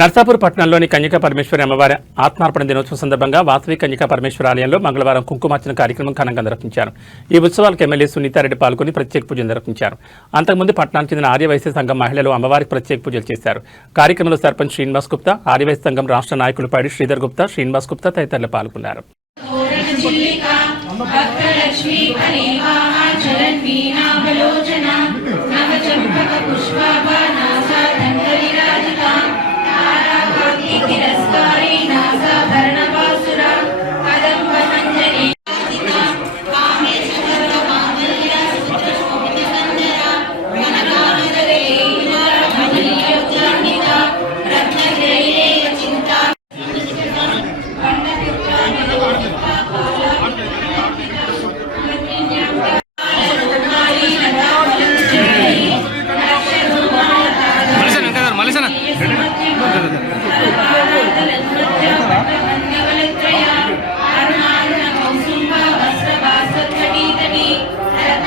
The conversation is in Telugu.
నర్సాపూర్ పట్టణంలోని కన్యకా పరమేశ్వరి అమ్మవారి ఆత్మార్పణ దినోత్సవం సందర్భంగా వాసవి కన్యకా పరమేశ్వరి ఆలయంలో మంగళవారం కుంకుమార్చన కార్యక్రమం ఘనంగా నిర్వహించారు. ఈ ఉత్సవాలకు ఎమ్మెల్యే సునీతారెడ్డి పాల్గొని ప్రత్యేక పూజలు నిర్వహించారు. అంతకుముందు పట్టణానికి చెందిన ఆర్యవైశ్య సంఘం మహిళలు అమ్మవారికి ప్రత్యేక పూజలు చేశారు. కార్యక్రమంలో సర్పంచ్ శ్రీనివాస్ గుప్తా, ఆర్యవైశ్య సంఘం రాష్ట్ర నాయకులు పైడి శ్రీధర్ గుప్తా, శ్రీనివాస్ గుప్తా తదితరులు పాల్గొన్నారు.